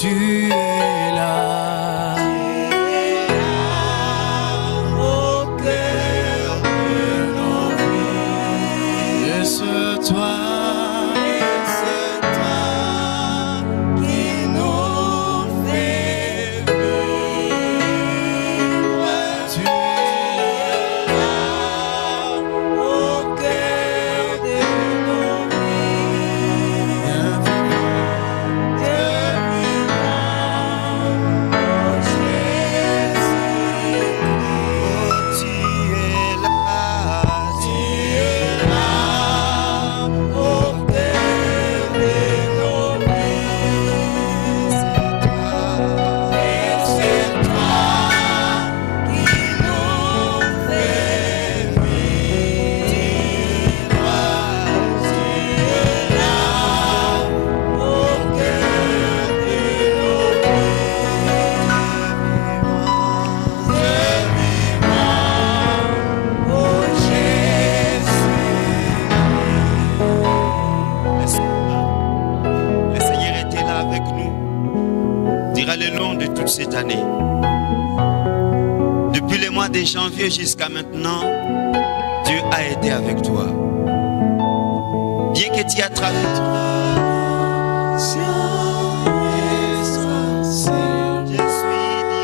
Tu es là. Au cœur de nos vies. Laisse-toi. Cette année, depuis le mois de janvier jusqu'à maintenant, Dieu a été avec toi. Bien que tu as traversé, je suis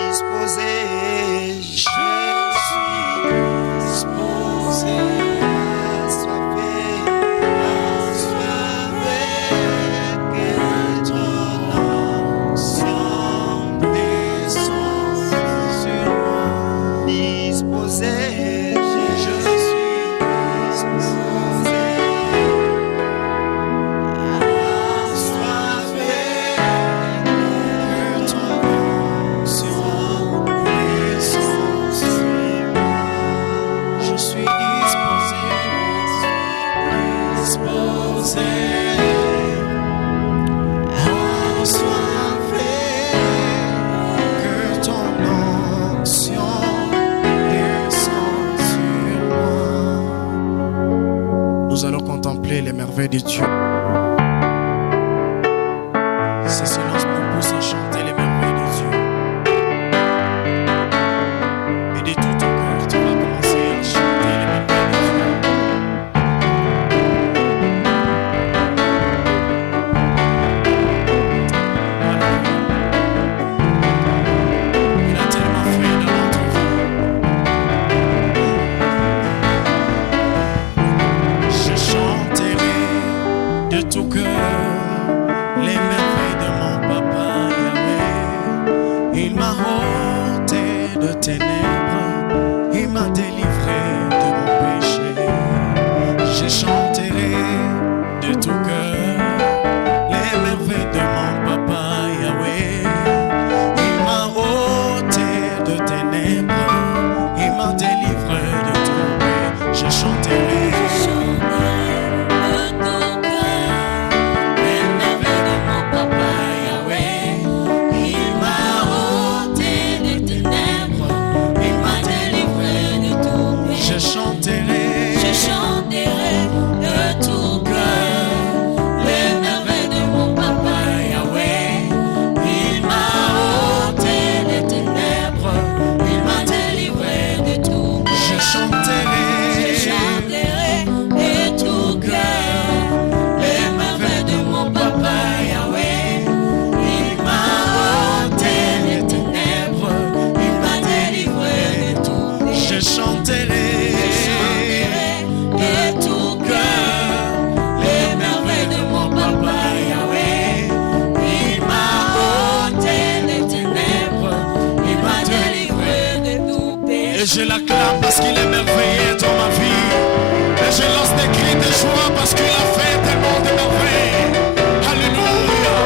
disposé, les merveilles de Dieu. Ce silence nous pousse à chanter les merveilles de Dieu. Et de tout ton cœur, tu vas commencer à chanter les merveilles de Dieu. Il a tellement fait dans notre vie. Je chanterai de tout cœur les merveilles de mon papa Yahweh. Il m'a ôté de ténèbres, il m'a délivré de mon péché. Je chanterai de tout cœur les merveilles de mon papa Yahweh. Il m'a ôté de ténèbres, il m'a délivré de tout péché. Je chanterai. Je l'acclame parce qu'il est merveilleux dans ma vie. Et je lance des cris de joie parce qu'il a fait tellement de merveilles. Alléluia.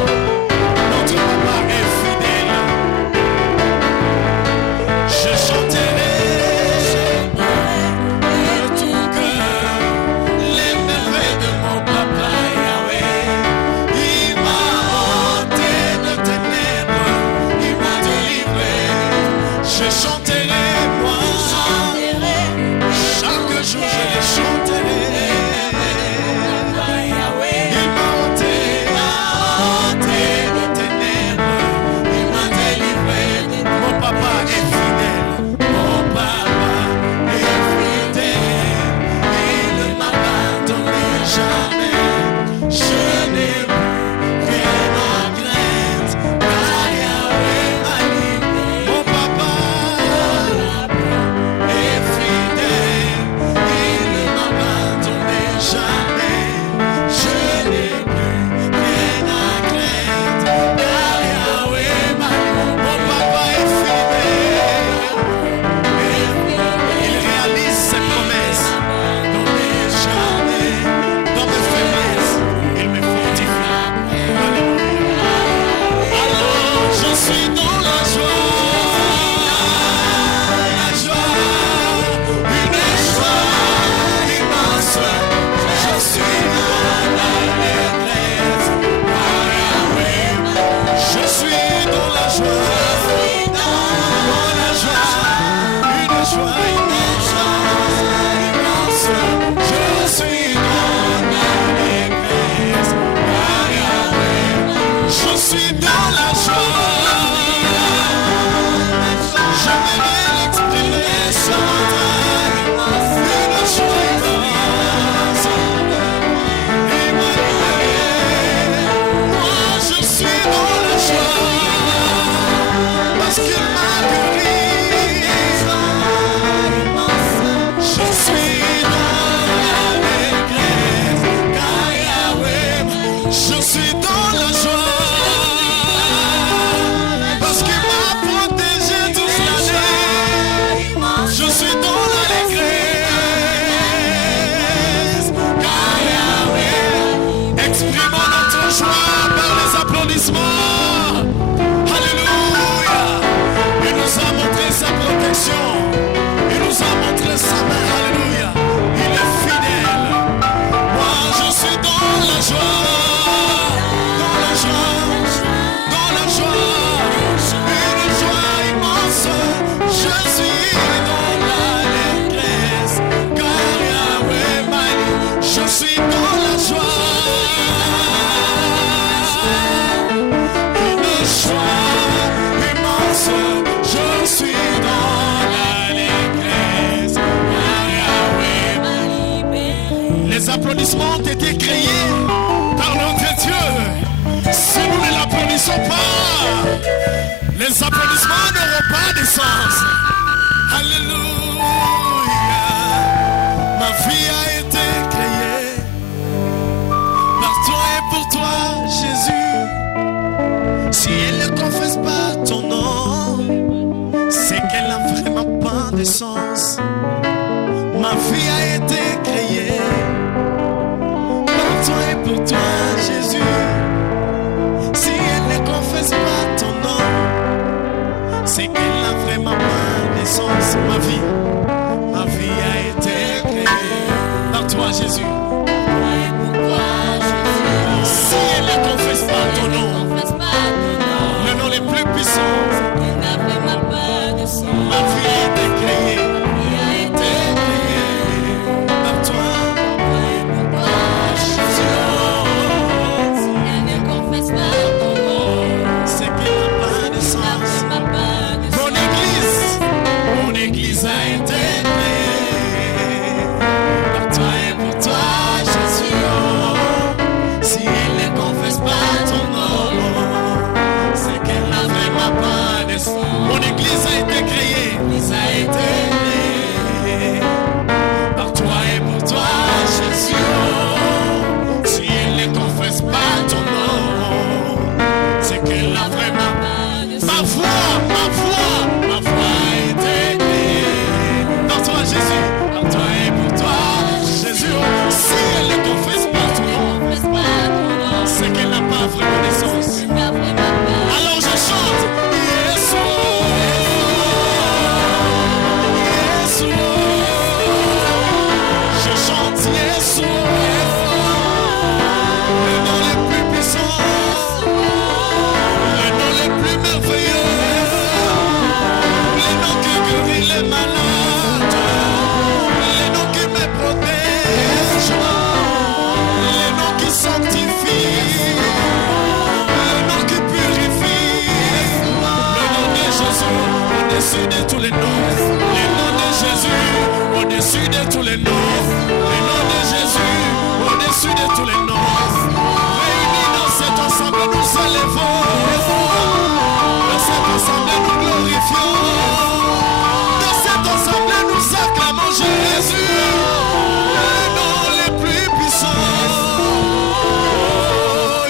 Notre papa est fidèle. Je chanterai de tout cœur les merveilles de mon papa Yahweh. Il m'a ôté de ténèbres, il m'a délivré. Je chanterai. Chaque jour je les chanterai. applaudissements ont été créés par notre Dieu. Si nous ne l'applaudissons pas, les applaudissements n'auront pas de sens. Alléluia. Ma vie a été créée par toi et pour toi, Jésus. Si elle ne confesse pas ton nom, c'est qu'elle n'a vraiment pas de sens. Ma vie a été créée par toi et pour toi, Jésus. Si elle ne confesse pas ton nom, c'est qu'elle n'a vraiment pas de sens. Ma vie a été créée par toi, Jésus. Si elle ne confesse pas ton nom, le nom le plus puissant, ma vie a été créée. L'église a été créée par toi et pour toi, Jésus. Si elle ne confesse pas ton nom, c'est qu'elle n'a vraiment pas de sens. Mon église a été créée, par toi et pour toi, Jésus. Si elle ne confesse pas ton nom, c'est qu'elle n'a vraiment pas de sens. Ma foi a été par toi, Jésus, par toi et pour toi, Jésus. Si elle ne confesse pas ton nom, c'est qu'elle n'a pas vraiment de sens. Alors je chante, Yes, Yes, je chante, Yes, le nom le plus puissant, le nom le plus merveilleux, le nom qui guérit les malades. Au-dessus de tous les noms, le nom de Jésus, au-dessus de tous les noms, le nom de Jésus, au-dessus de tous les noms. Réunis dans cet ensemble, nous élevons, dans cette assemblée, nous glorifions, dans cette assemblée, nous acclamons Jésus, le nom le plus puissant. Oh,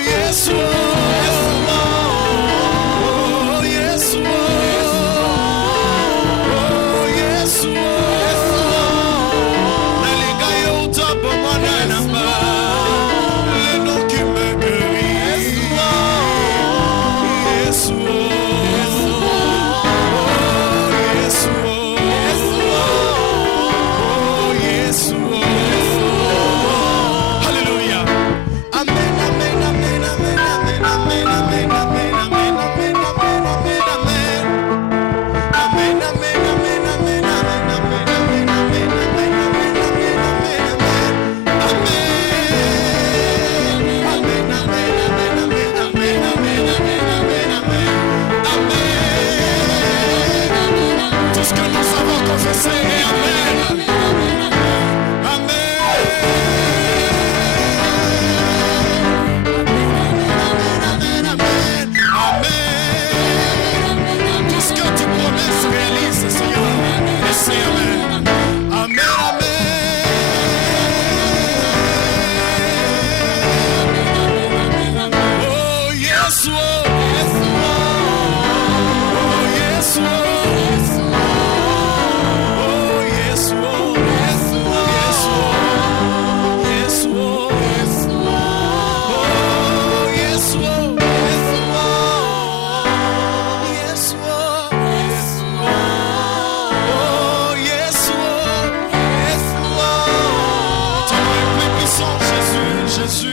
Jésus.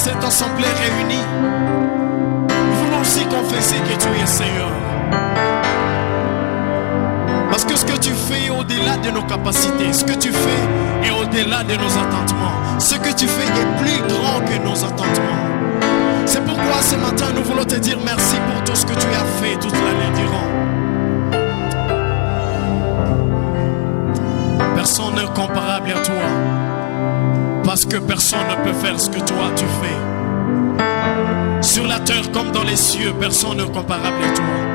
Cette assemblée réunie, nous voulons aussi confesser que tu es Seigneur. Parce que ce que tu fais est au-delà de nos capacités. Ce que tu fais est au-delà de nos attendements. Ce que tu fais est plus grand que nos attendements. C'est pourquoi ce matin nous voulons te dire merci pour tout ce que tu as fait toute l'année durant. Personne n'est comparable à toi. Parce que personne ne peut faire ce que toi tu fais. Sur la terre comme dans les cieux, personne n'est comparable à toi.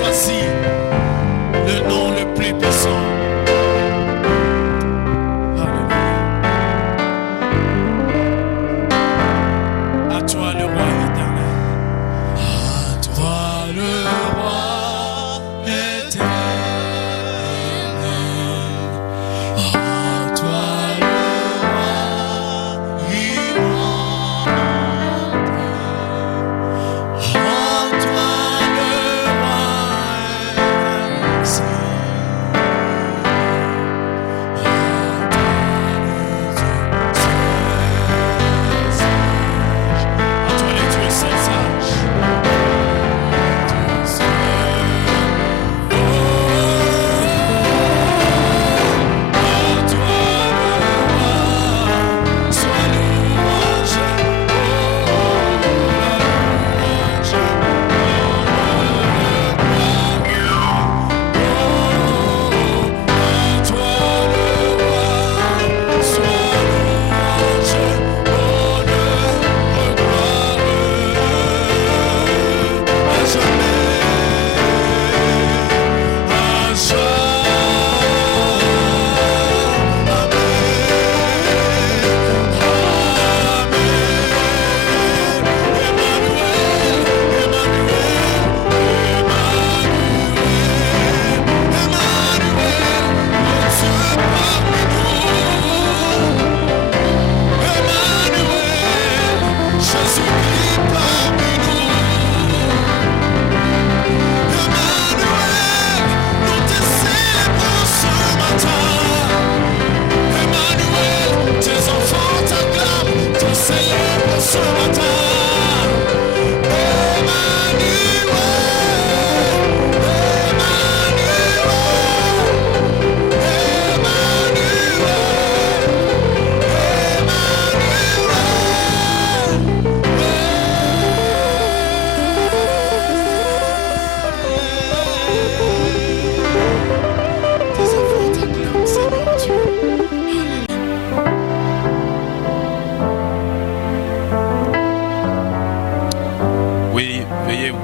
choisi le nom le plus puissant. Alléluia. À toi le roi éternel. À toi le roi éternel. À toi le roi immortel. À toi le roi invincible. À toi le Dieu sage. À toi le Dieu sage.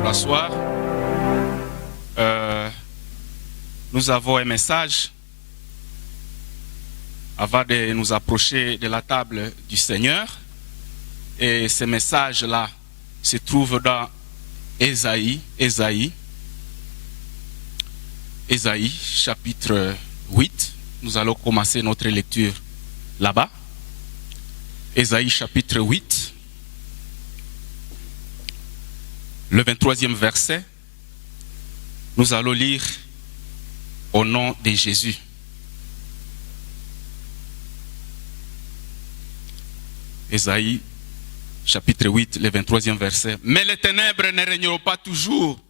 Bonsoir. Nous avons un message avant de nous approcher de la table du Seigneur. Et ce message-là se trouve dans Ésaïe, chapitre 8. Nous allons commencer notre lecture là-bas. Ésaïe, chapitre 8. Le 23e verset, nous allons lire au nom de Jésus. Ésaïe, chapitre 8, le 23e verset. Mais les ténèbres ne régneront pas toujours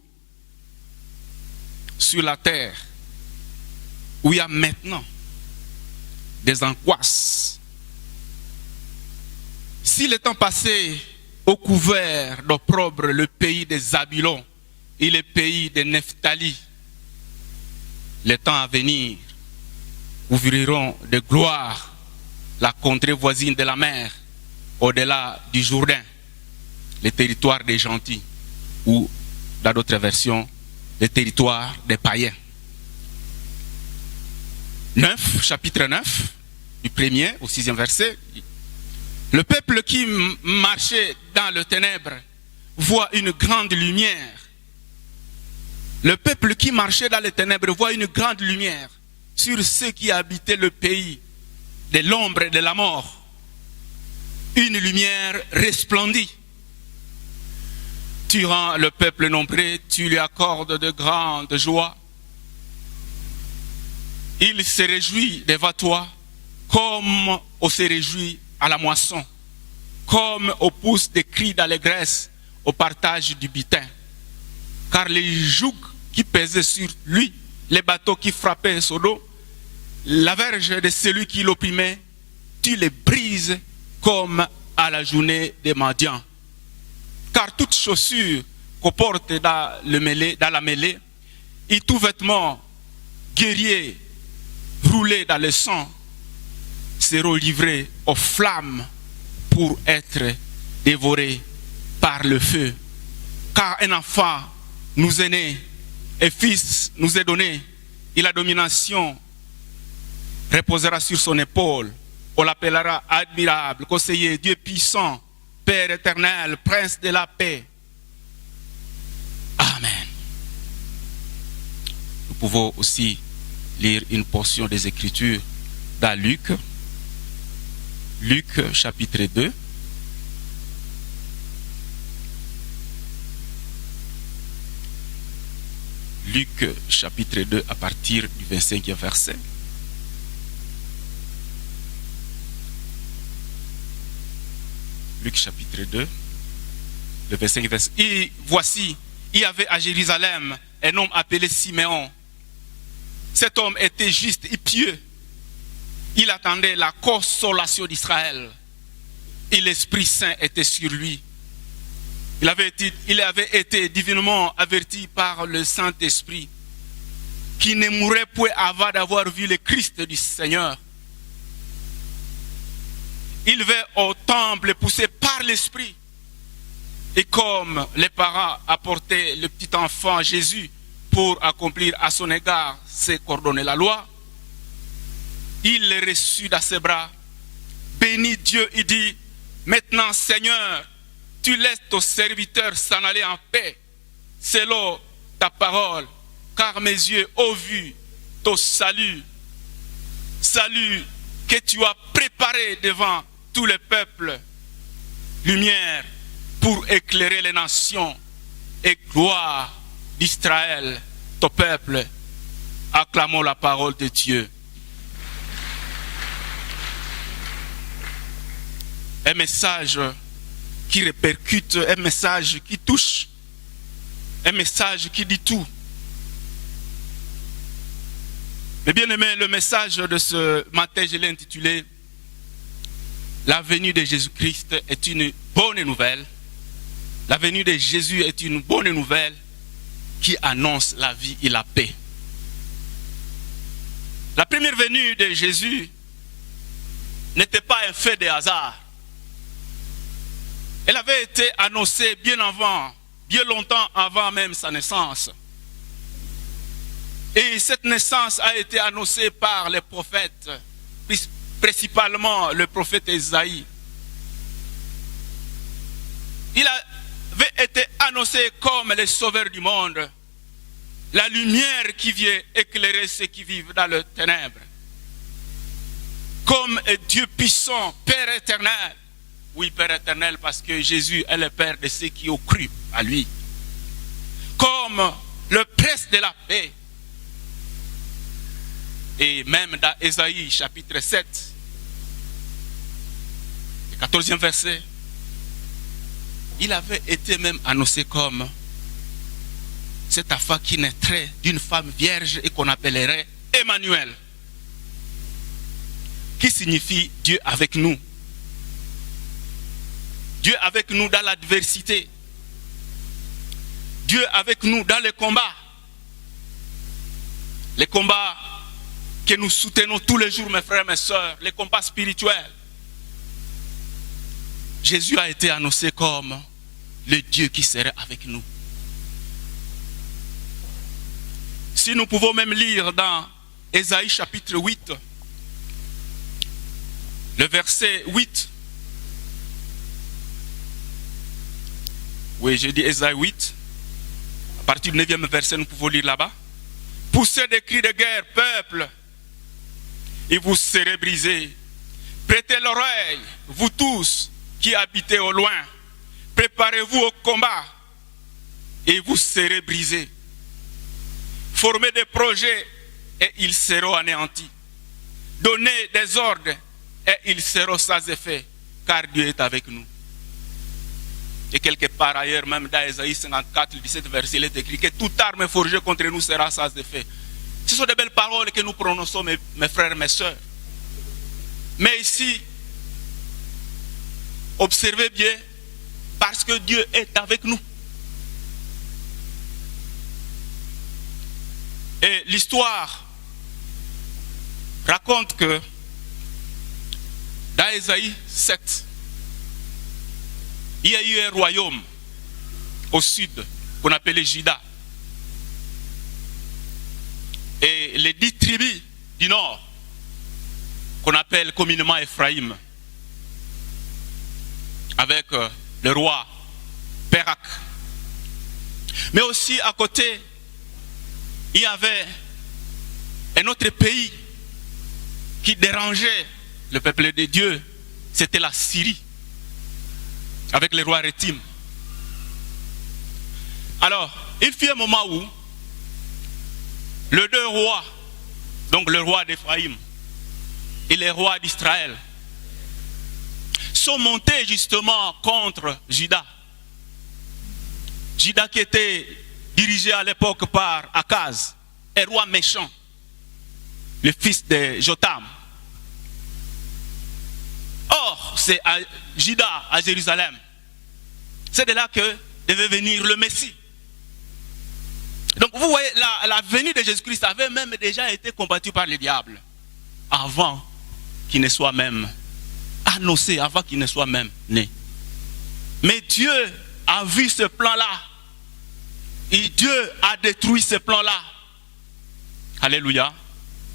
sur la terre, où il y a maintenant des angoisses. Si le temps passé au couvert d'opprobre le pays des Zabulon et le pays de Nephtali, les temps à venir ouvriront de gloire la contrée voisine de la mer, au-delà du Jourdain, les territoires des gentils, ou dans d'autres versions, les territoires des païens. 9, chapitre 9, du 1er au 6e verset. Le peuple qui marchait dans le ténèbre voit une grande lumière. Le peuple qui marchait dans les ténèbres voit une grande lumière sur ceux qui habitaient le pays de l'ombre et de la mort. Une lumière resplendit. Tu rends le peuple nombreux, tu lui accordes de grandes joies. Il se réjouit devant toi comme on se réjouit à la moisson, comme au pouce des cris d'allégresse au partage du butin. Car les jougs qui pesaient sur lui, les bateaux qui frappaient son dos, la verge de celui qui l'opprimait, tu les brises comme à la journée des mendiants. Car toute chaussure qu'on porte dans la mêlée, et tout vêtement guerrier roulé dans le sang, seront livrés aux flammes pour être dévorés par le feu. Car un enfant nous est né, et Fils nous est donné, et la domination reposera sur son épaule. On l'appellera admirable, conseiller, Dieu puissant, Père éternel, Prince de la paix. Amen. Nous pouvons aussi lire une portion des Écritures dans Luc. Luc chapitre 2. Luc chapitre 2 à partir du 25e verset. Luc chapitre 2, le 25e verset. Et voici, il y avait à Jérusalem un homme appelé Siméon. Cet homme était juste et pieux. Il attendait la consolation d'Israël. Et l'Esprit Saint était sur lui. Il avait été divinement averti par le Saint-Esprit qu'il ne mourrait point avant d'avoir vu le Christ du Seigneur. Il vint au temple poussé par l'Esprit. Et comme les parents apportaient le petit enfant Jésus pour accomplir à son égard ce qu'ordonnait la loi, il le reçut dans ses bras, bénit Dieu et dit, maintenant Seigneur, tu laisses ton serviteur s'en aller en paix, selon ta parole, car mes yeux ont vu ton salut, salut que tu as préparé devant tous les peuples, lumière pour éclairer les nations et gloire d'Israël, ton peuple. Acclamons la parole de Dieu. Un message qui répercute, un message qui touche, un message qui dit tout. Mais bien aimé, le message de ce matin, je l'ai intitulé « La venue de Jésus-Christ est une bonne nouvelle ». La venue de Jésus est une bonne nouvelle qui annonce la vie et la paix. La première venue de Jésus n'était pas un fait de hasard. Elle avait été annoncée bien avant, bien longtemps avant même sa naissance. Et cette naissance a été annoncée par les prophètes, principalement le prophète Ésaïe. Il avait été annoncé comme le sauveur du monde, la lumière qui vient éclairer ceux qui vivent dans les ténèbres, comme un Dieu puissant, Père éternel. Oui, Père éternel, parce que Jésus est le Père de ceux qui ont cru à lui. Comme le Prince de la paix. Et même dans Ésaïe chapitre 7, le 14e verset, il avait été même annoncé comme cet enfant qui naîtrait d'une femme vierge et qu'on appellerait Emmanuel, qui signifie Dieu avec nous. Dieu avec nous dans l'adversité. Dieu avec nous dans les combats. Les combats que nous soutenons tous les jours, mes frères et mes sœurs, les combats spirituels. Jésus a été annoncé comme le Dieu qui serait avec nous. Si nous pouvons même lire dans Ésaïe chapitre 8, le verset 8. Oui, j'ai dit Ésaïe 8. À partir du 9e verset, nous pouvons lire là-bas. Poussez des cris de guerre, peuple, et vous serez brisés. Prêtez l'oreille, vous tous qui habitez au loin. Préparez-vous au combat, et vous serez brisés. Formez des projets, et ils seront anéantis. Donnez des ordres, et ils seront sans effet, car Dieu est avec nous. Et quelque part ailleurs, même dans Ésaïe 54, le 17 verset, il est écrit que toute arme forgée contre nous sera sans effet. Ce sont de belles paroles que nous prononçons, mes frères et mes sœurs. Mais ici, observez bien, parce que Dieu est avec nous. Et l'histoire raconte que dans Ésaïe 7, il y a eu un royaume au sud qu'on appelait Juda. et les 10 tribus du nord, qu'on appelle communément Ephraïm, avec le roi Pérak. Mais aussi à côté, il y avait un autre pays qui dérangeait le peuple de Dieu, c'était la Syrie, avec le roi Rétim. Alors, il fut un moment où les deux rois, donc le roi d'Ephraïm et le roi d'Israël, sont montés justement contre Juda. Juda qui était dirigé à l'époque par Akaz, un roi méchant, le fils de Jotam. Or, c'est à Juda, à Jérusalem, c'est de là que devait venir le Messie. Donc vous voyez, la venue de Jésus-Christ avait même déjà été combattue par le diable avant qu'il ne soit même annoncé, avant qu'il ne soit même né. Mais Dieu a vu ce plan-là et Dieu a détruit ce plan-là. Alléluia.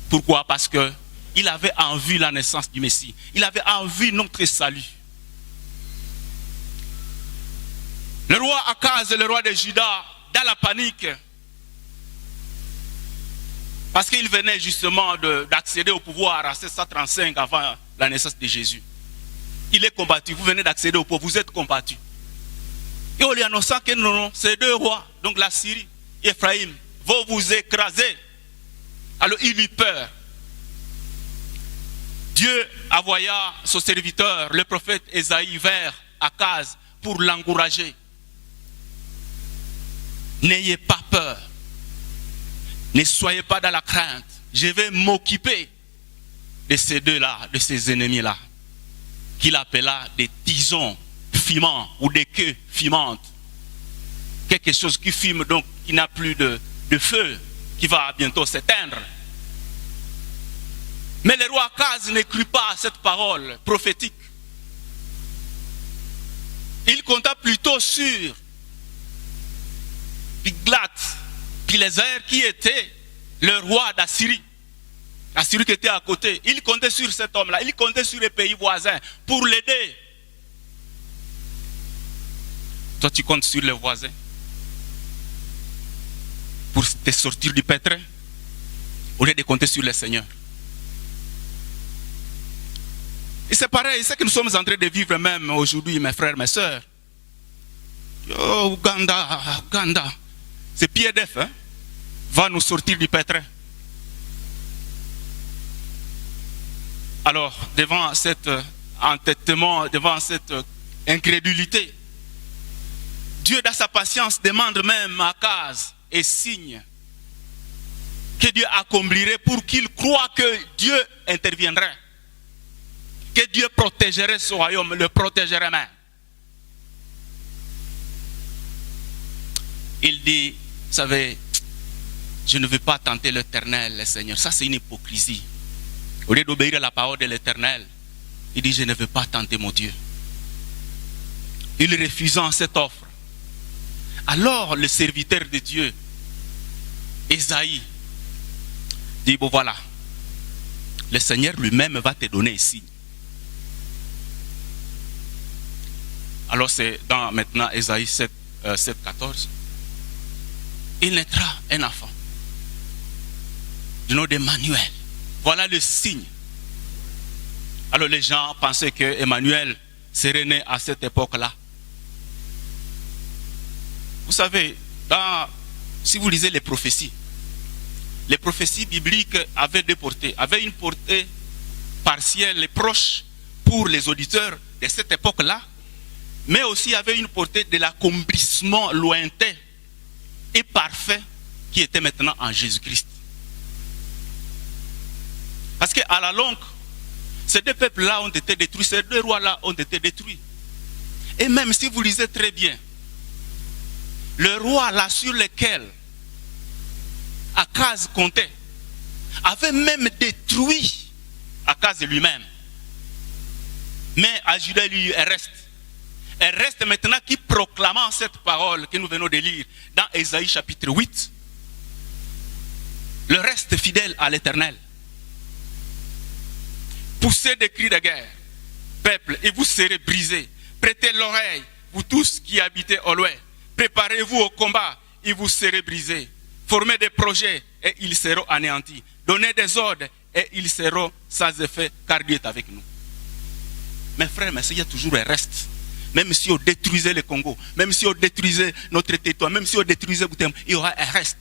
Pourquoi? Parce qu'il avait en vue la naissance du Messie. Il avait en vue notre salut. Le roi Akaz, le roi de Juda, dans la panique, parce qu'il venait justement d'accéder au pouvoir à 735 avant la naissance de Jésus. Il est combattu, vous venez d'accéder au pouvoir, vous êtes combattu. Et on lui annonçant que non, ces deux rois, donc la Syrie et Ephraïm, vont vous écraser. Alors il eut peur. Dieu envoya son serviteur, le prophète Ésaïe, vers Akaz pour l'encourager. N'ayez pas peur. Ne soyez pas dans la crainte. Je vais m'occuper de ces deux-là, de ces ennemis-là, qu'il appela des tisons fumants ou des queues fumantes. Quelque chose qui fume, donc qui n'a plus de feu, qui va bientôt s'éteindre. Mais le roi Akaz ne crut pas à cette parole prophétique. Il compta plutôt sur Tiglath-Pileser, qui était le roi d'Assyrie. Assyrie qui était à côté. Il comptait sur cet homme-là. Il comptait sur les pays voisins pour l'aider. Toi, tu comptes sur les voisins pour te sortir du pétrin au lieu de compter sur le Seigneur. Et c'est pareil, c'est ce que nous sommes en train de vivre même aujourd'hui, mes frères, mes sœurs. Oh, Ouganda, c'est PDF, hein, va nous sortir du pétrin. Alors, devant cet entêtement, devant cette incrédulité, Dieu, dans sa patience, demande même à Akaz et signe que Dieu accomplirait pour qu'il croie que Dieu interviendrait, que Dieu protégerait son royaume, le protégerait même. Il dit, vous savez, je ne veux pas tenter l'Éternel, le Seigneur. Ça, c'est une hypocrisie. Au lieu d'obéir à la parole de l'Éternel, il dit, je ne veux pas tenter mon Dieu. Il refusant cette offre. Alors, le serviteur de Dieu, Ésaïe, dit, bon voilà, le Seigneur lui-même va te donner un signe. Alors, c'est dans maintenant Ésaïe 7, 14. Il naîtra un enfant du nom d'Emmanuel. Voilà le signe. Alors les gens pensaient que Emmanuel serait né à cette époque-là. Vous savez, si vous lisez les prophéties bibliques avaient deux portées. Avaient une portée partielle et proche pour les auditeurs de cette époque-là, mais aussi avait une portée de l'accomplissement lointain et parfait qui était maintenant en Jésus-Christ. Parce qu'à la longue, ces deux peuples-là ont été détruits, ces deux rois-là ont été détruits. Et même si vous lisez très bien, le roi là sur lequel Akaz comptait avait même détruit Akaz lui-même. Mais à Juda, lui, il reste. Elle reste maintenant qui proclamant cette parole que nous venons de lire dans Ésaïe chapitre 8. le reste fidèle à l'Éternel. Poussez des cris de guerre, peuple, et vous serez brisés. Prêtez l'oreille, vous tous qui habitez au loin. Préparez-vous au combat, et vous serez brisés. Formez des projets, et ils seront anéantis. Donnez des ordres, et ils seront sans effet, car Dieu est avec nous. Mes frères, mais il y a toujours un reste. Même si on détruisait le Congo, même si on détruisait notre territoire, même si on détruisait Boutem, il y aura un reste.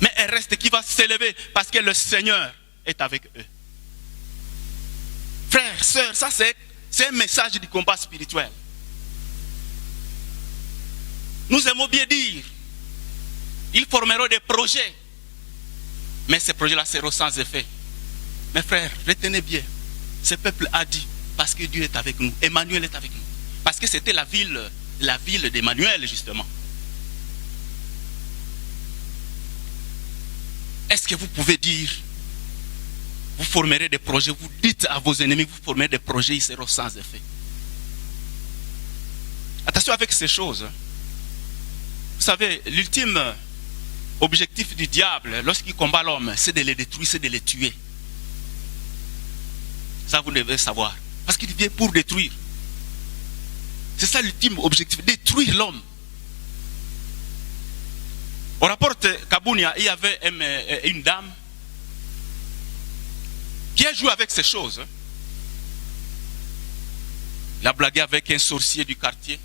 Mais un reste qui va s'élever parce que le Seigneur est avec eux. Frères, sœurs, ça c'est un message du combat spirituel. Nous aimons bien dire, ils formeront des projets, mais ces projets-là seront sans effet. Mes frères, retenez bien, ce peuple a dit, parce que Dieu est avec nous, Emmanuel est avec nous. Parce que c'était la ville d'Emmanuel, justement. Est-ce que vous pouvez dire, vous formerez des projets, vous dites à vos ennemis, vous formerez des projets, ils seront sans effet. Attention avec ces choses. Vous savez, l'ultime objectif du diable, lorsqu'il combat l'homme, c'est de les détruire, c'est de les tuer. Ça, vous devez savoir. Parce qu'il vient pour détruire. C'est ça l'ultime objectif, détruire l'homme. Au rapport Kabounia, il y avait une dame qui a joué avec ces choses. Il a blagué avec un sorcier du quartier.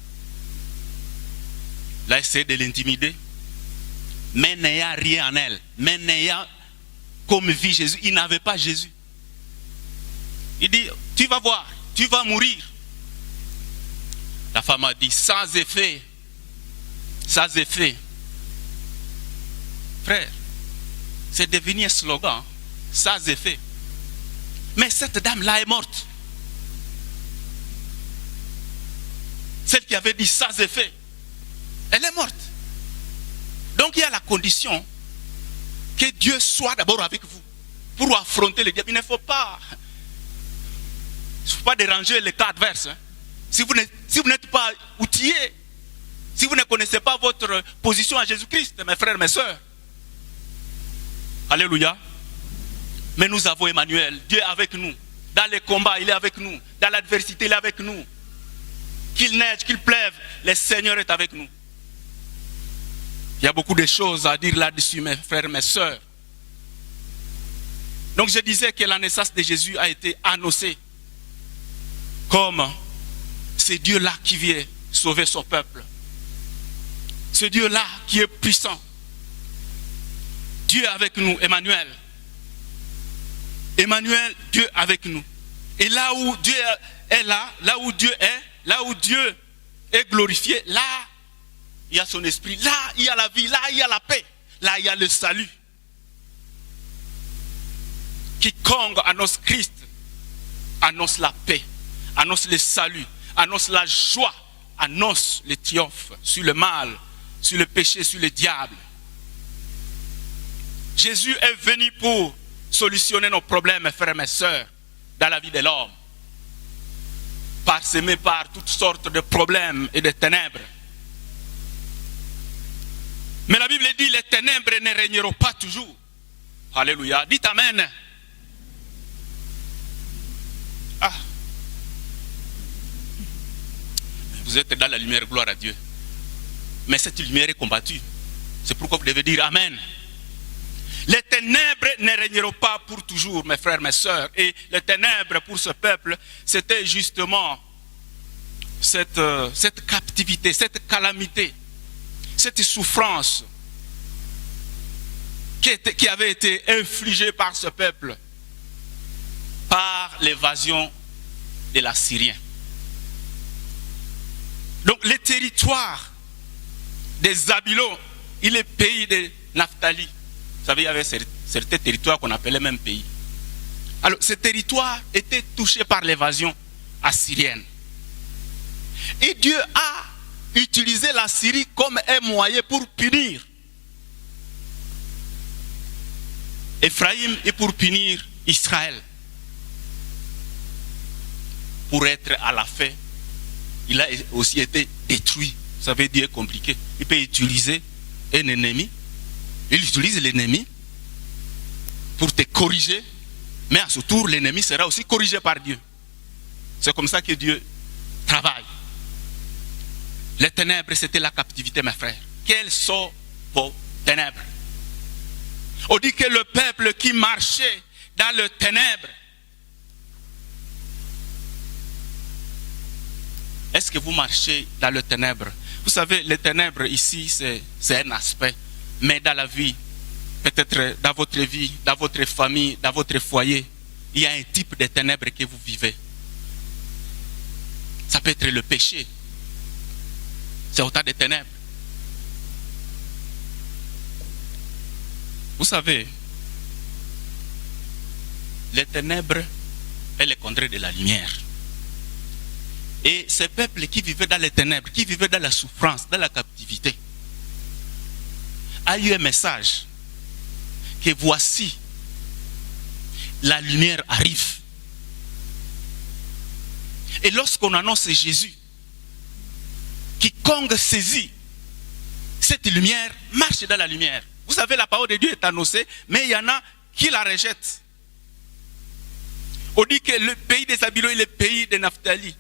Il a essayé de l'intimider. Mais n'ayant rien en elle, mais n'ayant comme vie Jésus, il n'avait pas Jésus. Il dit, tu vas voir, tu vas mourir. La femme a dit, sans effet, sans effet. Frère, c'est devenu un slogan, sans effet. Mais cette dame-là est morte. Celle qui avait dit sans effet, elle est morte. Donc il y a la condition que Dieu soit d'abord avec vous pour affronter le diable. Il ne faut pas déranger les cas adverses. Hein. Si vous n'êtes pas outillé, si vous ne connaissez pas votre position à Jésus-Christ, mes frères, mes soeurs. Alléluia. Mais nous avons Emmanuel, Dieu est avec nous. Dans les combats, il est avec nous. Dans l'adversité, il est avec nous. Qu'il neige, qu'il pleuve, le Seigneur est avec nous. Il y a beaucoup de choses à dire là-dessus, mes frères, mes soeurs. Donc je disais que la naissance de Jésus a été annoncée comme ce Dieu-là qui vient sauver son peuple. Ce Dieu-là qui est puissant. Dieu avec nous, Emmanuel. Emmanuel, Dieu avec nous. Et là où Dieu est là où Dieu est, là où Dieu est glorifié, là, il y a son esprit. Là, il y a la vie. Là, il y a la paix. Là, il y a le salut. Quiconque annonce Christ, annonce la paix, annonce le salut, annonce la joie, annonce le triomphe sur le mal, sur le péché, sur le diable. Jésus est venu pour solutionner nos problèmes, mes frères et mes sœurs, dans la vie de l'homme. Parsemé par toutes sortes de problèmes et de ténèbres. Mais la Bible dit, les ténèbres ne régneront pas toujours. Alléluia. Dites Amen. Ah. Vous êtes dans la lumière, gloire à Dieu. Mais cette lumière est combattue. C'est pourquoi vous devez dire Amen. Les ténèbres ne régneront pas pour toujours, mes frères, mes sœurs. Et les ténèbres pour ce peuple, c'était justement cette captivité, cette calamité, cette souffrance qui avait été infligée par ce peuple, par l'évasion de l'Assyrien. Donc le territoire des Zabylons, il est pays de Naphtali. Vous savez, il y avait certains territoires qu'on appelait même pays. Alors, ce territoire était touché par l'évasion assyrienne. Et Dieu a utilisé la Syrie comme un moyen pour punir Ephraïm et pour punir Israël. Pour être à la fin, il a aussi été détruit. Vous savez, Dieu est compliqué. Il peut utiliser un ennemi Il utilise l'ennemi pour te corriger, mais à ce tour, l'ennemi sera aussi corrigé par Dieu. C'est comme ça que Dieu travaille. Les ténèbres, c'était la captivité, mes frères. Quelles sont vos ténèbres? On dit que le peuple qui marchait dans les ténèbres, est-ce que vous marchez dans les ténèbres? Vous savez, les ténèbres ici, c'est un aspect. Mais dans la vie, peut-être dans votre vie, dans votre famille, dans votre foyer, il y a un type de ténèbres que vous vivez. Ça peut être le péché. C'est autant de ténèbres. Vous savez, les ténèbres est le contraire de la lumière. Et ces peuples qui vivaient dans les ténèbres, qui vivaient dans la souffrance, dans la captivité, a eu un message que voici, la lumière arrive. Et lorsqu'on annonce Jésus, quiconque saisit cette lumière marche dans la lumière. Vous savez, la parole de Dieu est annoncée, mais il y en a qui la rejettent. On dit que le pays des Zabulon et le pays de Naphtali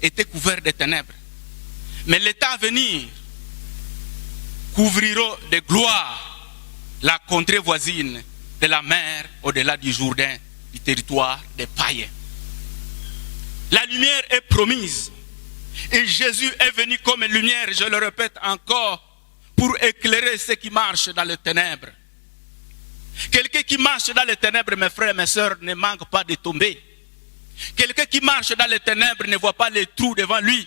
étaient couverts de ténèbres. Mais l'état à venir couvrira de gloire la contrée voisine de la mer au-delà du Jourdain, du territoire des païens. La lumière est promise. Et Jésus est venu comme lumière, je le répète encore, pour éclairer ceux qui marchent dans les ténèbres. Quelqu'un qui marche dans les ténèbres, mes frères et mes sœurs, ne manque pas de tomber. Quelqu'un qui marche dans les ténèbres ne voit pas les trous devant lui.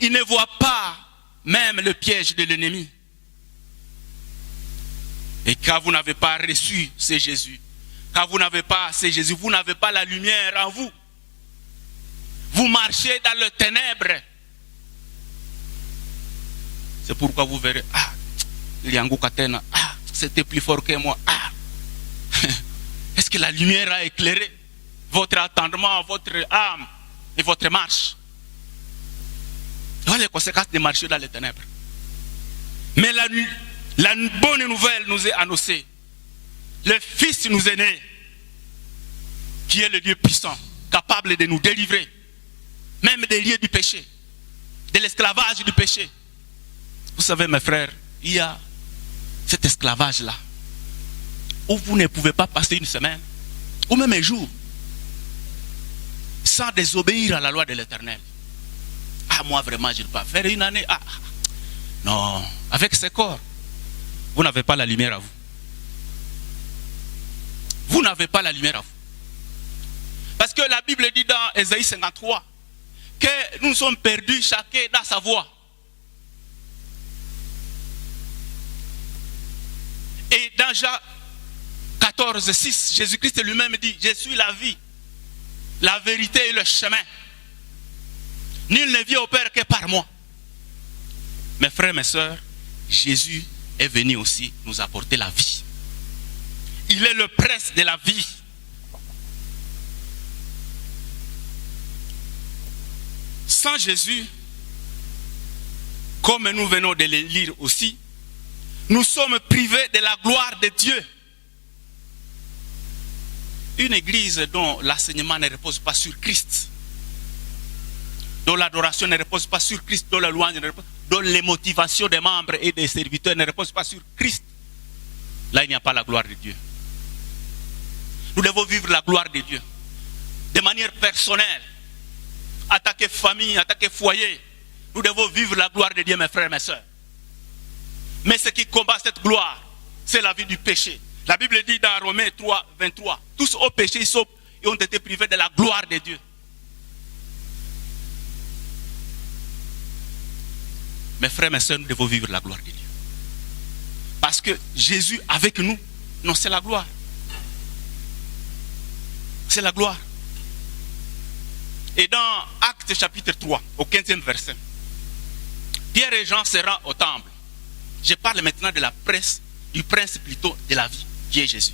Il ne voit pas même le piège de l'ennemi. Et quand vous n'avez pas reçu ce Jésus, quand vous n'avez pas ce Jésus, vous n'avez pas la lumière en vous. Vous marchez dans les ténèbres. C'est pourquoi vous verrez, Liangou Katena, c'était plus fort que moi. Est-ce que la lumière a éclairé votre attendement, votre âme et votre marche? Voilà les conséquences de marcher dans les ténèbres. Mais la bonne nouvelle nous est annoncée. Le Fils nous est né, qui est le Dieu puissant, capable de nous délivrer, même des lieux du péché, de l'esclavage du péché. Vous savez, mes frères, il y a cet esclavage-là, où vous ne pouvez pas passer une semaine, ou même un jour, sans désobéir à la loi de l'Éternel. Moi vraiment, je ne peux pas faire une année. Non, avec ce corps, vous n'avez pas la lumière à vous. Vous n'avez pas la lumière à vous. Parce que la Bible dit dans Ésaïe 53 que nous sommes perdus chacun dans sa voie. Et dans Jean 14, 6, Jésus-Christ lui-même dit, je suis la vie, la vérité et le chemin. Nul ne vient au Père que par moi. Mes frères, mes sœurs, Jésus est venu aussi nous apporter la vie. Il est le prince de la vie. Sans Jésus, comme nous venons de le lire aussi, nous sommes privés de la gloire de Dieu. Une église dont l'enseignement ne repose pas sur Christ, dont l'adoration ne repose pas sur Christ, dont la louange ne repose, dont les motivations des membres et des serviteurs ne reposent pas sur Christ, là il n'y a pas la gloire de Dieu. Nous devons vivre la gloire de Dieu de manière personnelle. Attaquer famille, attaquer foyer. Nous devons vivre la gloire de Dieu, mes frères et mes sœurs. Mais ce qui combat cette gloire, c'est la vie du péché. La Bible dit dans Romains 3, 23, tous au péché ils ont été privés de la gloire de Dieu. Mes frères et mes sœurs, nous devons vivre la gloire de Dieu. Parce que Jésus avec nous, non, c'est la gloire. C'est la gloire. Et dans Actes chapitre 3, au 15e verset, Pierre et Jean se rendent au temple. Je parle maintenant de la presse, du prince plutôt de la vie, qui est Jésus.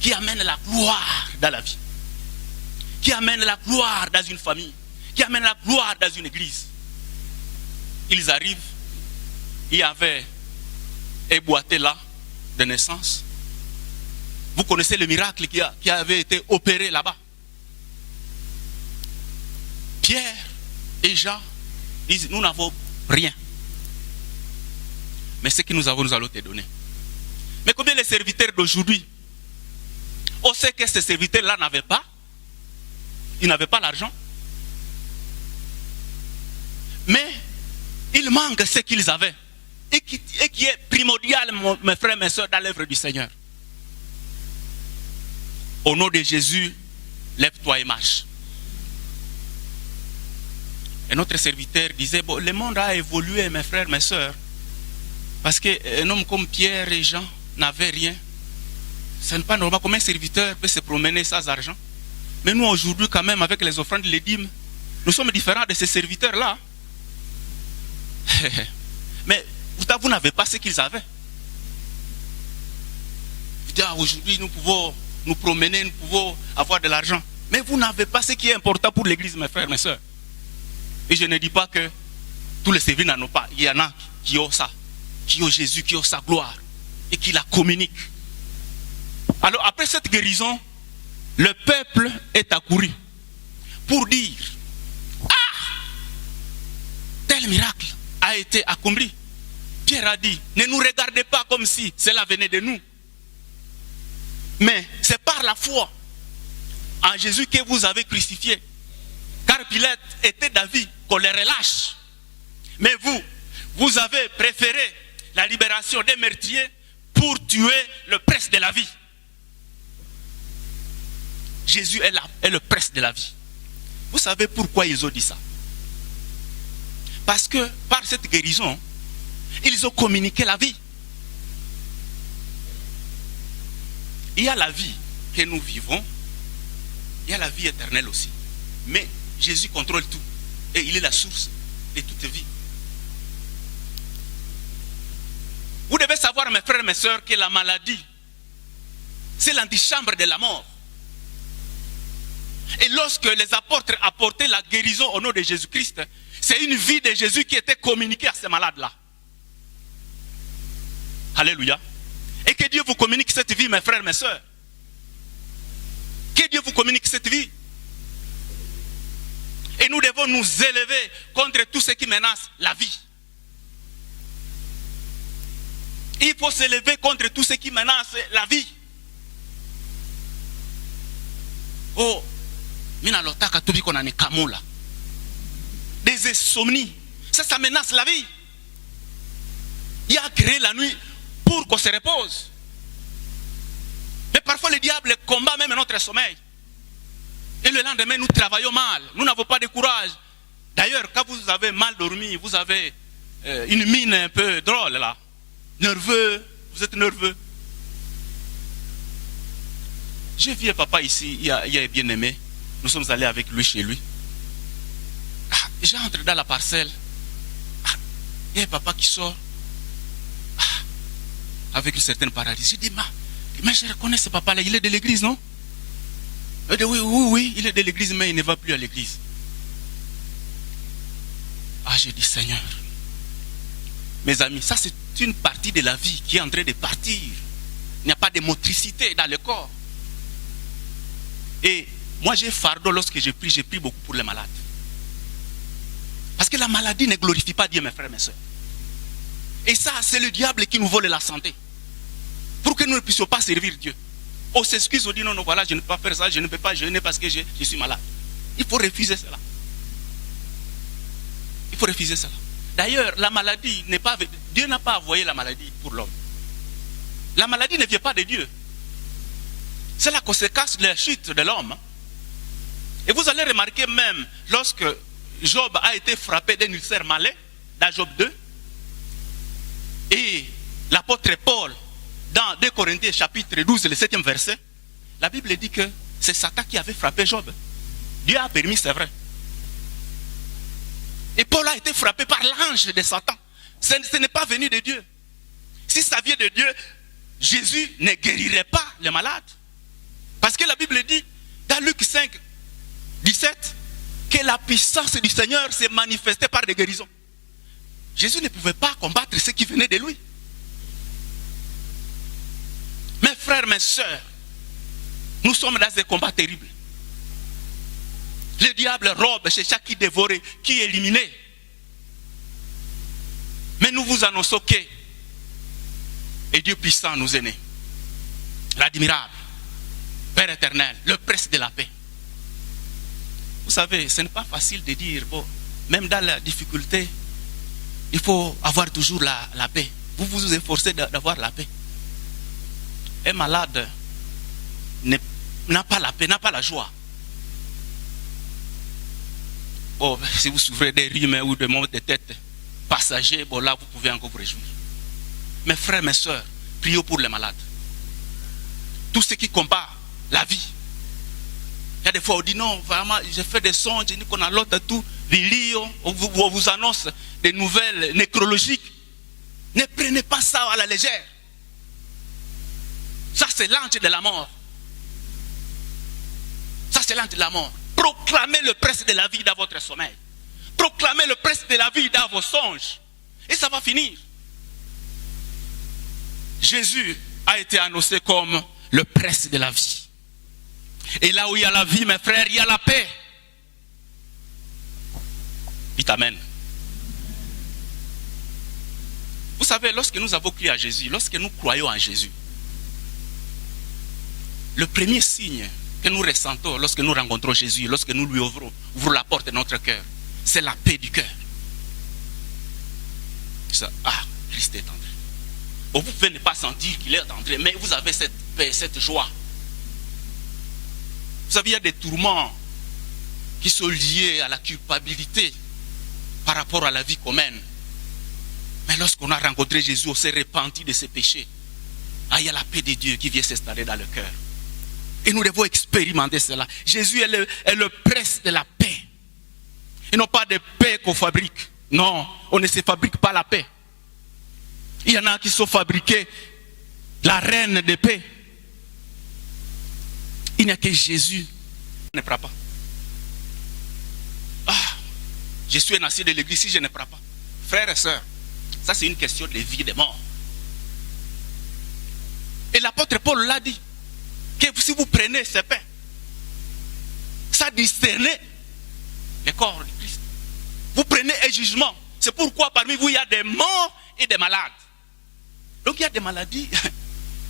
Qui amène la gloire dans la vie. Qui amène la gloire dans une famille. Qui amène la gloire dans une église. Ils arrivent, il y avait un boité là, de naissance. Vous connaissez le miracle qui avait été opéré là-bas. Pierre et Jean disent, nous n'avons rien. Mais ce que nous avons, nous allons te donner. Mais combien les serviteurs d'aujourd'hui, on sait que ces serviteurs-là n'avaient pas. Ils n'avaient pas l'argent. Mais il manque ce qu'ils avaient. Et qui est primordial, mes frères et mes soeurs, dans l'œuvre du Seigneur. Au nom de Jésus, lève-toi et marche. Et notre serviteur disait, bon, le monde a évolué, mes frères, mes soeurs. Parce qu'un homme comme Pierre et Jean n'avait rien. Ce n'est pas normal. Comment un serviteur peut se promener sans argent? Mais nous, aujourd'hui, quand même, avec les offrandes, les dîmes, nous sommes différents de ces serviteurs-là. Mais vous n'avez pas ce qu'ils avaient. Aujourd'hui, nous pouvons nous promener, nous pouvons avoir de l'argent. Mais vous n'avez pas ce qui est important pour l'église, mes frères, mes soeurs. Et je ne dis pas que tous les serviteurs n'en ont pas. Il y en a qui ont ça, qui ont Jésus, qui ont sa gloire et qui la communiquent. Alors, après cette guérison, le peuple est accouru pour dire, ah, tel miracle a été accompli. Pierre a dit, ne nous regardez pas comme si cela venait de nous. Mais c'est par la foi en Jésus que vous avez crucifié. Car Pilate était d'avis qu'on les relâche. Mais vous avez préféré la libération des meurtriers pour tuer le prince de la vie. Jésus est le prince de la vie. Vous savez pourquoi ils ont dit ça? Parce que par cette guérison, ils ont communiqué la vie. Il y a la vie que nous vivons, il y a la vie éternelle aussi. Mais Jésus contrôle tout. Et il est la source de toute vie. Vous devez savoir, mes frères et mes sœurs, que la maladie, c'est l'antichambre de la mort. Et lorsque les apôtres apportaient la guérison au nom de Jésus-Christ, c'est une vie de Jésus qui était communiquée à ces malades-là. Alléluia. Et que Dieu vous communique cette vie, mes frères, mes sœurs. Que Dieu vous communique cette vie. Et nous devons nous élever contre tout ce qui menace la vie. Il faut s'élever contre tout ce qui menace la vie. Oh, minalotaka tubi konane kamula. Des insomnies. Ça menace la vie. Il a créé la nuit pour qu'on se repose. Mais parfois le diable combat même notre sommeil. Et le lendemain, nous travaillons mal. Nous n'avons pas de courage. D'ailleurs, quand vous avez mal dormi, vous avez une mine un peu drôle là. Nerveux, vous êtes nerveux. J'ai vu un papa ici, il est bien aimé. Nous sommes allés avec lui chez lui. J'entre dans la parcelle. Il y a un papa qui sort avec une certaine paralysie. Je dis, mais je reconnais ce papa-là, il est de l'église, non? Il dit, oui, il est de l'église, mais il ne va plus à l'église. J'ai dit, Seigneur, mes amis, ça c'est une partie de la vie qui est en train de partir. Il n'y a pas de motricité dans le corps. Et moi j'ai fardeau lorsque je prie beaucoup pour les malades. Parce que la maladie ne glorifie pas Dieu, mes frères et mes soeurs. Et ça, c'est le diable qui nous vole la santé. Pour que nous ne puissions pas servir Dieu. On s'excuse, on dit non, voilà, je ne peux pas faire ça, je ne peux pas jeûner parce que je suis malade. Il faut refuser cela. Il faut refuser cela. D'ailleurs, la maladie n'est pas... Dieu n'a pas envoyé la maladie pour l'homme. La maladie ne vient pas de Dieu. C'est la conséquence de la chute de l'homme. Et vous allez remarquer même, lorsque Job a été frappé d'un ulcère malais, dans Job 2, et l'apôtre Paul, dans 2 Corinthiens chapitre 12, le 7e verset, la Bible dit que c'est Satan qui avait frappé Job. Dieu a permis, c'est vrai. Et Paul a été frappé par l'ange de Satan. Ce n'est pas venu de Dieu. Si ça vient de Dieu, Jésus ne guérirait pas les malades. Parce que la Bible dit, dans Luc 5, 17, que la puissance du Seigneur s'est manifestée par des guérisons. Jésus ne pouvait pas combattre ce qui venait de lui. frères, mes sœurs, nous sommes dans des combats terribles. Le diable robe chez chaque qui dévoré, qui est éliminé. Mais nous vous annonçons que et Dieu puissant nous est né. L'admirable, Père éternel, le prince de la paix. Vous savez, ce n'est pas facile de dire, bon, même dans la difficulté, il faut avoir toujours la paix. Vous vous efforcez d'avoir la paix. Un malade n'a pas la paix, n'a pas la joie. Bon, si vous souffrez des rhumes ou de maux de tête passagers, bon là vous pouvez encore vous réjouir. Mes frères, mes soeurs, prions pour les malades. Tout ce qui combat la vie. Il y a des fois on dit non, vraiment, j'ai fait des songes, j'ai dit qu'on a l'autre tout, on vous annonce des nouvelles nécrologiques. Ne prenez pas ça à la légère. Ça c'est l'ange de la mort. Ça c'est l'ange de la mort. Proclamez le prince de la vie dans votre sommeil. Proclamez le prince de la vie dans vos songes. Et ça va finir. Jésus a été annoncé comme le prince de la vie. Et là où il y a la vie, mes frères, il y a la paix. Dites amen. Vous savez, lorsque nous avons cru à Jésus, lorsque nous croyons en Jésus, le premier signe que nous ressentons lorsque nous rencontrons Jésus, lorsque nous lui ouvrons la porte de notre cœur, c'est la paix du cœur. Ah, Christ est entré. Vous pouvez ne pas sentir qu'il est entré, mais vous avez cette paix, cette joie. Vous savez, il y a des tourments qui sont liés à la culpabilité par rapport à la vie commune. Mais lorsqu'on a rencontré Jésus, on s'est repenti de ses péchés. Ah, il y a la paix de Dieu qui vient s'installer dans le cœur. Et nous devons expérimenter cela. Jésus est le prince de la paix. Et non pas de paix qu'on fabrique. Non, on ne se fabrique pas la paix. Il y en a qui sont fabriqués la reine de paix. Il n'y a que Jésus qui ne prend pas. Ah, je suis un ancien de l'église si je ne prends pas. Frères et sœurs, ça c'est une question de vie et de mort. Et l'apôtre Paul l'a dit, que si vous prenez ce pain, ça discerne le corps de Christ. Vous prenez un jugement. C'est pourquoi parmi vous il y a des morts et des malades. Donc il y a des maladies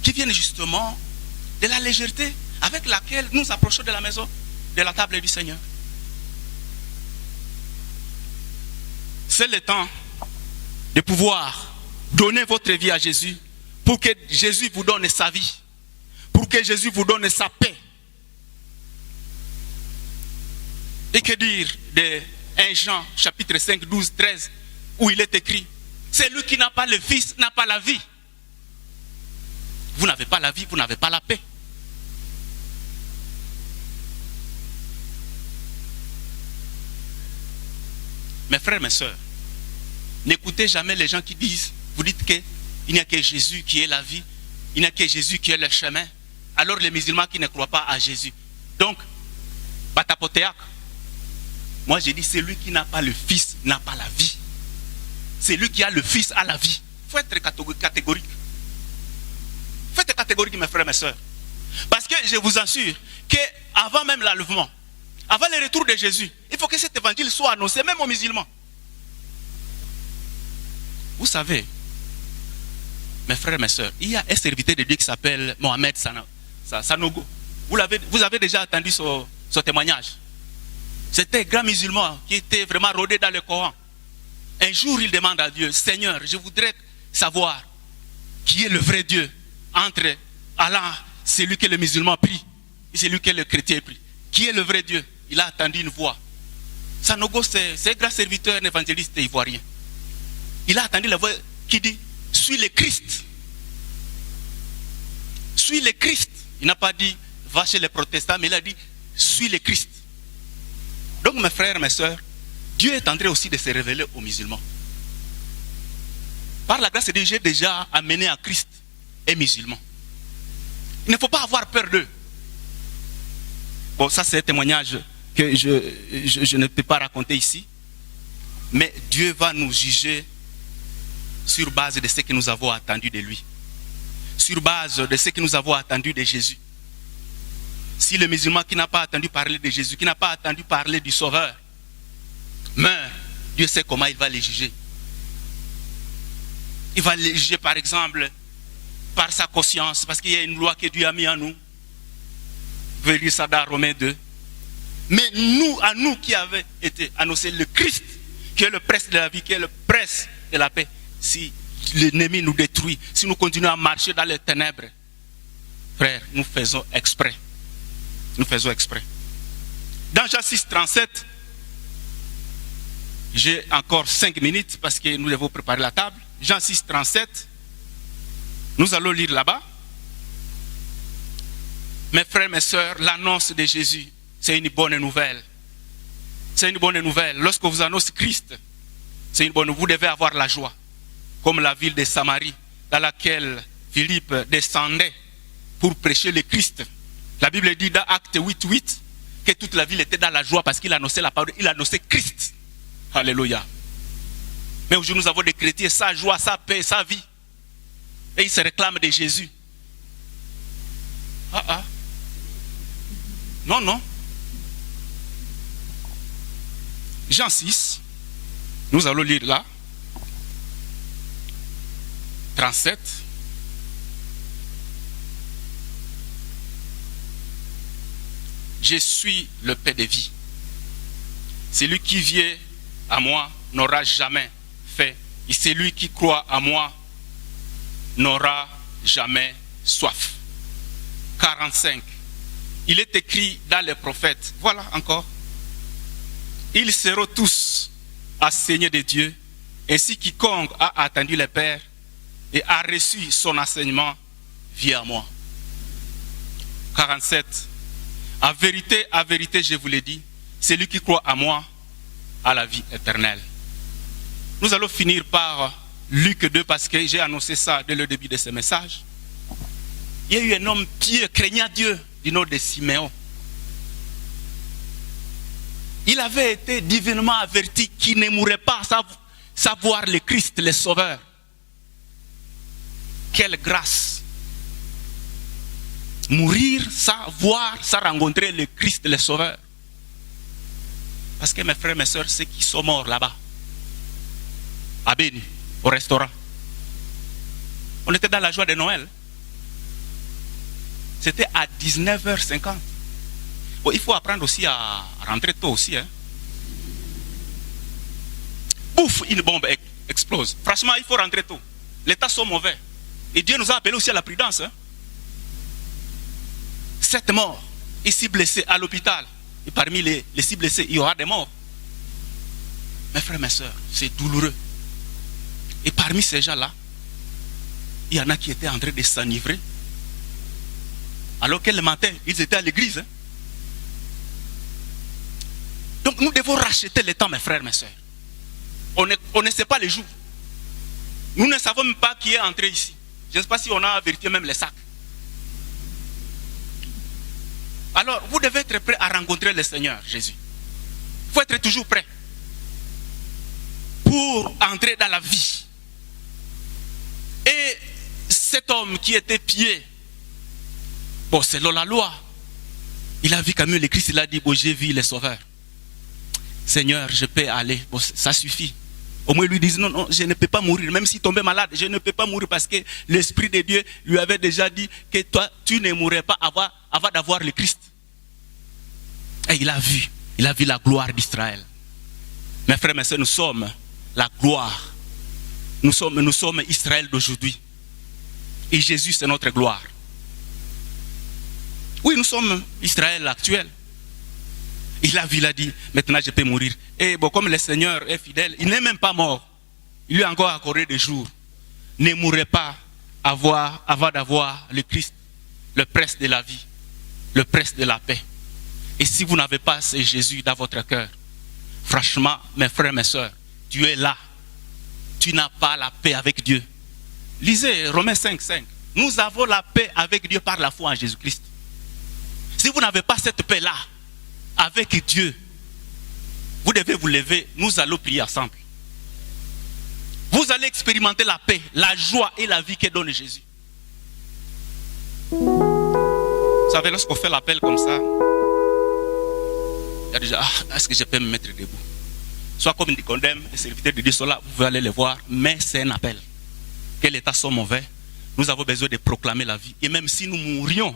qui viennent justement de la légèreté avec laquelle nous nous approchons de la maison, de la table du Seigneur. C'est le temps de pouvoir donner votre vie à Jésus pour que Jésus vous donne sa vie, pour que Jésus vous donne sa paix. Et que dire de 1 Jean chapitre 5, 12, 13 où il est écrit, celui qui n'a pas le Fils n'a pas la vie. Vous n'avez pas la vie, vous n'avez pas la paix. Mes frères, mes sœurs, n'écoutez jamais les gens qui disent, vous dites qu'il n'y a que Jésus qui est la vie, il n'y a que Jésus qui est le chemin. Alors les musulmans qui ne croient pas à Jésus. Donc, batapotéak. Moi j'ai dit, celui qui n'a pas le Fils n'a pas la vie. Celui qui a le Fils a la vie. Il faut être catégorique. Il faut être catégorique, mes frères, mes sœurs. Parce que je vous assure qu'avant même l'enlèvement, avant le retour de Jésus, il faut que cet évangile soit annoncé même aux musulmans. Vous savez, mes frères et mes sœurs, il y a un serviteur de Dieu qui s'appelle Mohamed Sanogo. Vous avez déjà entendu son témoignage. C'était un grand musulman qui était vraiment rodé dans le Coran. Un jour, il demande à Dieu, Seigneur, je voudrais savoir qui est le vrai Dieu entre Allah, celui que le musulman prie, et celui que le chrétien prie. Qui est le vrai Dieu? Il a entendu une voix. Sanogo, c'est un grand serviteur, un évangéliste ivoirien. Il a entendu la voix qui dit, suis le Christ. Suis le Christ. Il n'a pas dit, va chez les protestants, mais il a dit, suis le Christ. Donc mes frères, mes sœurs, Dieu est en train aussi de se révéler aux musulmans. Par la grâce de Dieu, j'ai déjà amené à Christ un musulman. Il ne faut pas avoir peur d'eux. Bon, ça c'est un témoignage que je ne peux pas raconter ici. Mais Dieu va nous juger sur base de ce que nous avons attendu de lui. sur base de ce que nous avons attendu de Jésus. Si le musulman qui n'a pas attendu parler de Jésus, qui n'a pas attendu parler du Sauveur, meurt, Dieu sait comment il va les juger. Il va les juger par exemple par sa conscience, parce qu'il y a une loi que Dieu a mis en nous. Vous pouvez lire ça dans Romains 2. Mais nous, à nous qui avons été annoncé le Christ, qui est le prince de la vie, qui est le prince de la paix, si l'ennemi nous détruit, si nous continuons à marcher dans les ténèbres, frère, nous faisons exprès. Nous faisons exprès. Dans Jean 6, 37, j'ai encore 5 minutes parce que nous devons préparer la table. Jean 6, 37, nous allons lire là-bas. Mes frères, mes sœurs, l'annonce de Jésus, c'est une bonne nouvelle. C'est une bonne nouvelle. Lorsque vous annoncez Christ, c'est une bonne nouvelle. Vous devez avoir la joie. Comme la ville de Samarie, dans laquelle Philippe descendait pour prêcher le Christ. La Bible dit dans Acte 8:8 que toute la ville était dans la joie parce qu'il annonçait la parole, il annonçait Christ. Alléluia. Mais aujourd'hui, nous avons des chrétiens, sa joie, sa paix, sa vie. Et ils se réclament de Jésus. Non, non. Jean 6, nous allons lire là. 37. Je suis le pain de vie. Celui qui vient à moi n'aura jamais faim. Et celui qui croit à moi n'aura jamais soif. 45. Il est écrit dans les prophètes. Voilà encore. Ils seront tous enseignés de Dieu. Ainsi quiconque a attendu le Père et a reçu son enseignement vient à moi. 47. En vérité, je vous l'ai dit, celui qui croit à moi a la vie éternelle. Nous allons finir par Luc 2 parce que j'ai annoncé ça dès le début de ce message. Il y a eu un homme pieux, craignant Dieu, du nom de Siméon. Il avait été divinement averti qu'il ne mourrait pas sans savoir le Christ, le Sauveur. Quelle grâce! Mourir sans voir, sans rencontrer le Christ, le Sauveur. Parce que mes frères, mes soeurs, ceux qui sont morts là-bas, à Béni, au restaurant, on était dans la joie de Noël. C'était à 19h50. Bon, il faut apprendre aussi à rentrer tôt aussi. Hein. Ouf, une bombe explose. Franchement, il faut rentrer tôt. Les temps sont mauvais. Et Dieu nous a appelés aussi à la prudence. Hein. 7 morts, ici blessés à l'hôpital. Et parmi les 6 blessés, il y aura des morts. Mes frères, mes soeurs, c'est douloureux. Et parmi ces gens-là, il y en a qui étaient en train de s'enivrer. Alors que le matin, ils étaient à l'église. Hein. Donc nous devons racheter le temps, mes frères, mes soeurs. On ne sait pas les jours. Nous ne savons même pas qui est entré ici. Je ne sais pas si on a vérifié même les sacs. Alors, vous devez être prêt à rencontrer le Seigneur Jésus. Il faut être toujours prêt pour entrer dans la vie. Et cet homme qui était pieux, bon, selon la loi, il a vu quand même le Christ, il a dit, bon, j'ai vu le Sauveur. Seigneur, je peux aller, bon, ça suffit. Au moins, il lui dit, non, non, je ne peux pas mourir. Même s'il tombait malade, je ne peux pas mourir parce que l'Esprit de Dieu lui avait déjà dit que toi, tu ne mourrais pas avant d'avoir le Christ. Et il a vu la gloire d'Israël. Mes frères, mes soeurs, nous sommes la gloire. Nous sommes Israël d'aujourd'hui. Et Jésus, c'est notre gloire. Oui, nous sommes Israël actuel. Il a vu, il a dit, maintenant je peux mourir. Et bon, comme le Seigneur est fidèle, il n'est même pas mort. Il lui a encore accordé des jours. Ne mourrez pas avant d'avoir le Christ, le prince de la vie, le prince de la paix. Et si vous n'avez pas ce Jésus dans votre cœur, franchement, mes frères, mes soeurs, Dieu est là. Tu n'as pas la paix avec Dieu. Lisez Romains 5:5. Nous avons la paix avec Dieu par la foi en Jésus-Christ. Si vous n'avez pas cette paix-là avec Dieu, vous devez vous lever, nous allons prier ensemble. Vous allez expérimenter la paix, la joie et la vie que donne Jésus. Vous savez, lorsqu'on fait l'appel comme ça, il y a déjà, est-ce que je peux me mettre debout? Soit comme Nicodème, les serviteurs de Dieu sont là, vous pouvez aller les voir, mais c'est un appel. Que l'état soit mauvais, nous avons besoin de proclamer la vie. Et même si nous mourions,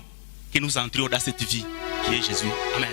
que nous entrions dans cette vie qui est Jésus. Amen.